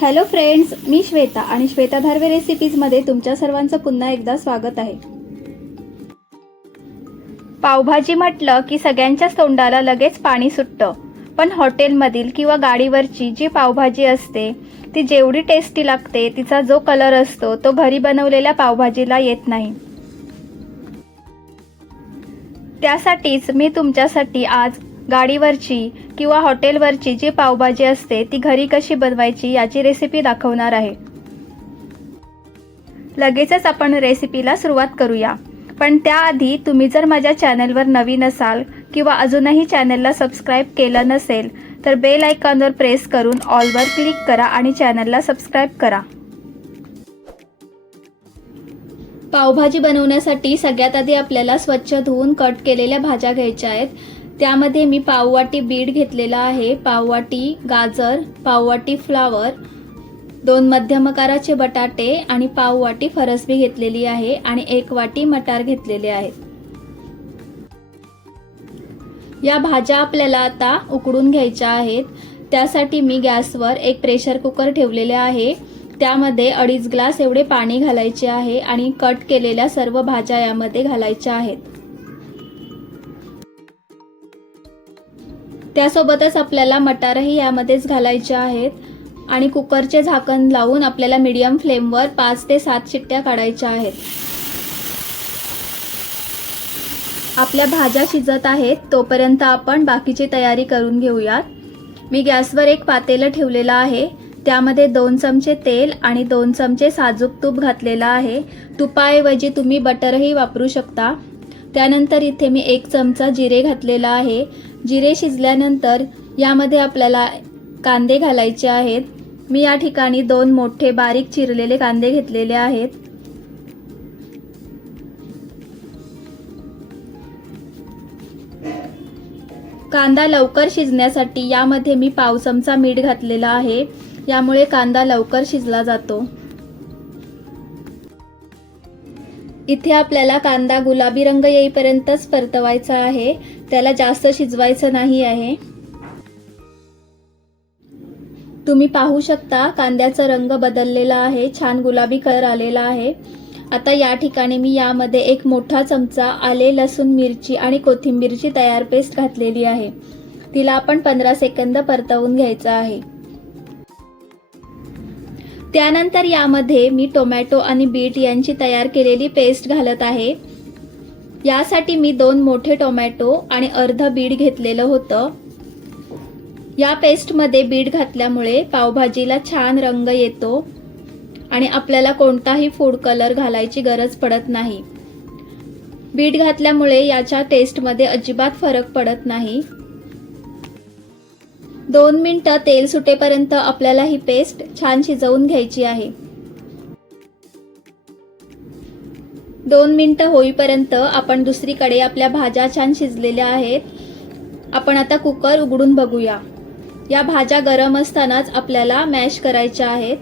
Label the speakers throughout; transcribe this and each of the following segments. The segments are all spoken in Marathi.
Speaker 1: हॅलो फ्रेंड्स मी श्वेता आणि श्वेता धारवे रेसिपीजमध्ये तुमच्या सर्वांचं पुन्हा एकदा स्वागत आहे. पावभाजी म्हटलं की सगळ्यांच्याच तोंडाला लगेच पाणी सुटतं. पण हॉटेलमधील किंवा गाडीवरची जी पावभाजी असते ती जेवढी टेस्टी लागते तिचा जो कलर असतो तो घरी बनवलेल्या पावभाजीला येत नाही. त्यासाठीच मी तुमच्यासाठी आज गाडीवरची किंवा हॉटेलवरची जी पावभाजी असते ती घरी कशी बनवायची याची रेसिपी दाखवणार आहे. लगेचच आपण रेसिपीला सुरुवात करूया. पण त्याआधी तुम्ही जर माझ्या चॅनलवर नवीन असाल किंवा अजूनही चॅनलला सबस्क्राईब केलं नसेल तर बेल आयकॉनवर प्रेस करून ऑलवर क्लिक करा आणि चॅनलला सबस्क्राईब करा. पावभाजी बनवण्यासाठी सगळ्यात आधी आपल्याला स्वच्छ धुवून कट केलेल्या भाज्या घ्यायच्या आहेत. त्यामध्ये मी पाववाटी बीट घेतलेला आहे. पाववाटी गाजर पाववाटी फ्लावर दोन मध्यम आकाराचे बटाटे आणि पाववाटी फरसबी घेतलेली आहे आणि एक वाटी मटार घेतलेले आहेत या भाज्या आपल्याला आता उकडून घ्यायच्या आहेत. त्यासाठी मी गॅसवर एक प्रेशर कुकर ठेवलेले आहे. त्यामध्ये अडीच ग्लास एवढे पाणी घालायचे आहे आणि कट केलेल्या सर्व भाज्या यामध्ये घालायच्या आहेत. त्यासोबतच आपल्याला मटारही यामध्येच घालायचे आहेत. आणि कुकरचे झाकण लावून आपल्याला मीडियम फ्लेमवर पाच ते सात शिट्ट्या काढायच्या आहेत. आपल्या भाज्या शिजत आहेत तोपर्यंत आपण बाकीची तयारी करून घेऊयात. मी गॅसवर एक पातेलं ठेवलेलं आहे. त्यामध्ये दोन चमचे तेल आणि दोन चमचे साजूक तूप घातलेलं आहे. तुपाऐवजी तुम्ही बटरही वापरू शकता. त्यानंतर इथे मी एक चमचा जिरे घातलेला आहे. जिरे शिजल्यानंतर यामध्ये आपल्याला कांदे घालायचे आहेत. मी या ठिकाणी दोन मोठे बारीक चिरलेले कांदे घेतलेले आहेत. कांदा लवकर शिजण्यासाठी यामध्ये मी पाव चमचा मीठ घातलेला आहे. यामुळे कांदा लवकर शिजला जातो. इथे आपल्याला कांदा गुलाबी रंग येईपर्यंतच परतवायचा आहे. त्याला जास्त शिजवायचं नाही आहे. तुम्ही पाहू शकता कांद्याचा रंग बदललेला आहे छान गुलाबी कलर आलेला आहे. आता या ठिकाणी मी यामध्ये एक मोठा चमचा आले लसूण मिरची आणि कोथिंबीरची तयार पेस्ट घातलेली आहे. तिला आपण पंधरा सेकंद परतवून घ्यायचं आहे. त्यानंतर यामध्ये मी टोमॅटो आणि बीट यांची तयार केलेली पेस्ट घालत आहे. यासाठी मी दोन मोठे टोमॅटो आणि अर्ध बीड घेतलेलं होतं. या पेस्टमध्ये बीट घातल्यामुळे पावभाजीला छान रंग येतो आणि आपल्याला कोणताही फूड कलर घालायची गरज पडत नाही. बीट घातल्यामुळे याच्या टेस्टमध्ये अजिबात फरक पडत नाही. दोन मिनटं तेल सुटेपर्यंत आपल्याला ही पेस्ट छान शिजवून घ्यायची आहे. दोन मिनटं होईपर्यंत आपण दुसरीकडे आपल्या भाज्या छान शिजलेल्या आहेत. आपण आता कुकर उघडून बघूया. या भाज्या गरम असतानाच आपल्याला मॅश करायच्या आहेत.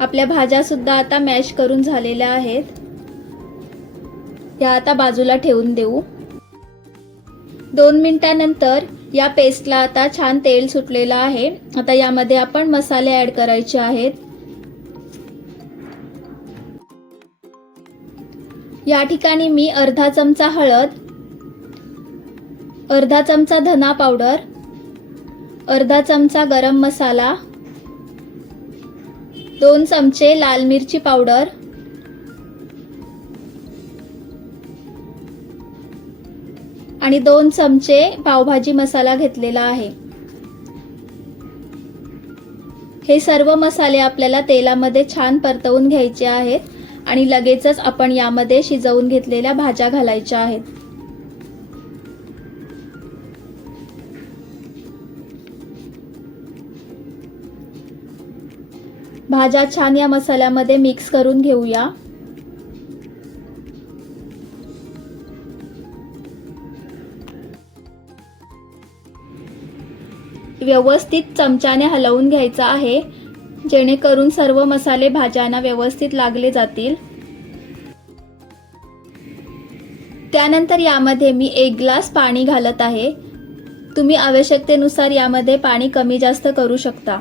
Speaker 1: आपल्या भाज्या सुद्धा आता मॅश करून झालेल्या आहेत. या आता बाजूला ठेवून देऊ. दोन मिनिटानंतर या पेस्टला आता छान तेल सुटलेलं आहे. आता यामध्ये आपण मसाले ॲड करायचे आहेत. या ठिकाणी मी अर्धा चमचा हळद अर्धा चमचा धना पावडर अर्धा चमचा गरम मसाला दोन चमचे लाल मिरची पावडर आणि दोन चमचे पावभाजी मसाला घेतलेला आहे. हे सर्व मसाले आपल्याला तेलामध्ये छान परतवून घ्यायचे आहेत. आणि लगेचच आपण यामध्ये शिजवून घेतलेल्या भाज्या घालायच्या आहेत. भाज्या छान या मसाल्यामध्ये मिक्स करून घेऊया. व्यवस्थित चमच्याने हलवून घ्यायचा आहे. जेणेकरून सर्व मसाले भाज्यांना व्यवस्थित लागले जातील. त्यानंतर यामध्ये मी एक ग्लास पाणी घालत आहे. तुम्ही आवश्यकतेनुसार यामध्ये पाणी कमी जास्त करू शकता.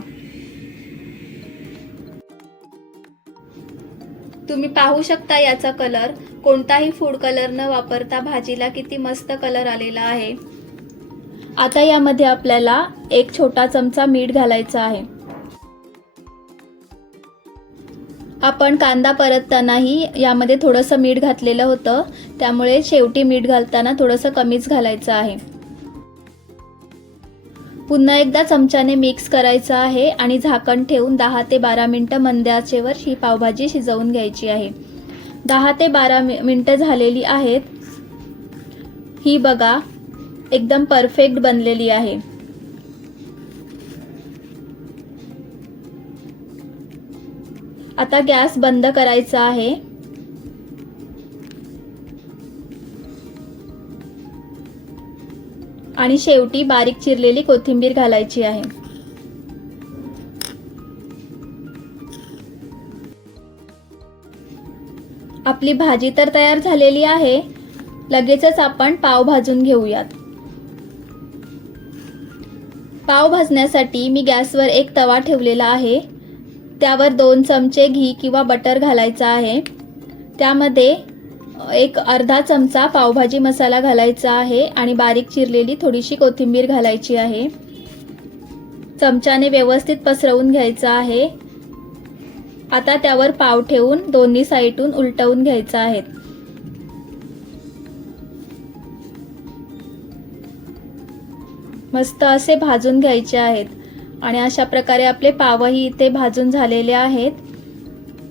Speaker 1: तुम्ही पाहू शकता याचा कलर. कोणताही फूड कलर न वापरता भाजीला किती मस्त कलर आलेला आहे. आता यामध्ये आपल्याला एक छोटा चमचा मीठ घालायचा आहे. आपण कांदा परततानाही यामध्ये थोडंसं मीठ घातलेलं होतं. त्यामुळे शेवटी मीठ घालताना थोडंसं कमीच घालायचं आहे. पुन्हा एकदा चमच्याने मिक्स करायचं आहे आणि झाकण ठेवून दहा ते बारा मिनटं मंद आचेवर ही पावभाजी शिजवून घ्यायची आहे. दहा ते बारा मि मिनटं झालेली आहेत. ही बघा एकदम परफेक्ट बनलेली आहे. आता गॅस बंद करायचा आहे. आणि शेवटी बारीक चिरलेली कोथिंबीर घालायची आहे. आपली भाजी तर तयार झालेली आहे. लगेचच आपण पाव भाजून घेऊयात. पाव भाजण्यासाठी मी गॅसवर एक तवा ठेवलेला आहे. त्यावर दोन चमचे घी किंवा बटर घालायचा आहे. त्यामध्ये एक अर्धा चमचा पावभाजी मसाला घालायचा आहे आणि बारीक चिरलेली थोडीशी कोथिंबीर घालायची आहे. चमच्याने व्यवस्थित पसरवून घ्यायचं आहे. आता त्यावर पाव ठेवून दोन्ही साईडून उलटवून घ्यायचं आहे. मस्त असे भाजून घ्यायचे आहेत. आणि अशा प्रकारे आपले पावही इथे भाजून झालेले आहेत.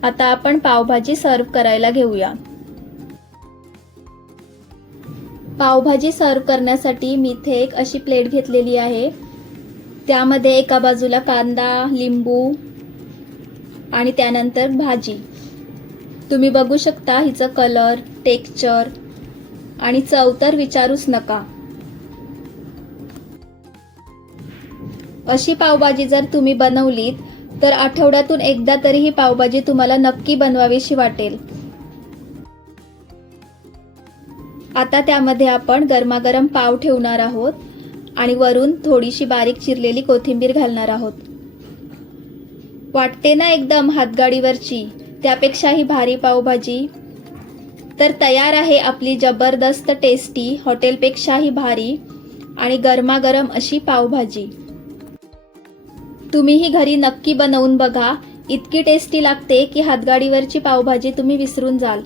Speaker 1: आता आपण पावभाजी सर्व करायला घेऊया. पावभाजी सर्व करण्यासाठी मी इथे एक अशी प्लेट घेतलेली आहे. त्यामध्ये एका बाजूला कांदा लिंबू आणि त्यानंतर भाजी. तुम्ही बघू शकता हिचं कलर टेक्स्चर आणि चव तर विचारूच नका. अशी पावभाजी जर तुम्ही बनवलीत तर आठवड्यातून एकदा तरी ही पावभाजी तुम्हाला नक्की बनवावीशी वाटेल. आता त्यामध्ये आपण गरमागरम पाव ठेवणार आहोत आणि वरून थोडीशी बारीक चिरलेली कोथिंबीर घालणार आहोत. वाटते ना एकदम हातगाडीवरची? त्यापेक्षाही भारी पावभाजी. तर तयार आहे आपली जबरदस्त टेस्टी हॉटेलपेक्षाही भारी आणि गरमागरम अशी पावभाजी. तुम्हीही घरी नक्की बनवून बघा. इतकी टेस्टी लागते की हातगाडीवरची पावभाजी तुम्ही विसरून जाल.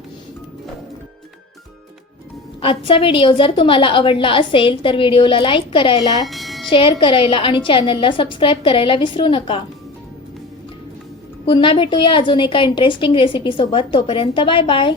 Speaker 1: आजचा व्हिडिओ जर तुम्हाला आवडला असेल तर व्हिडिओला लाईक करायला शेअर करायला आणि चॅनलला सबस्क्राईब करायला विसरू नका. पुन्हा भेटूया अजून एका इंटरेस्टिंग रेसिपीसोबत तोपर्यंत बाय बाय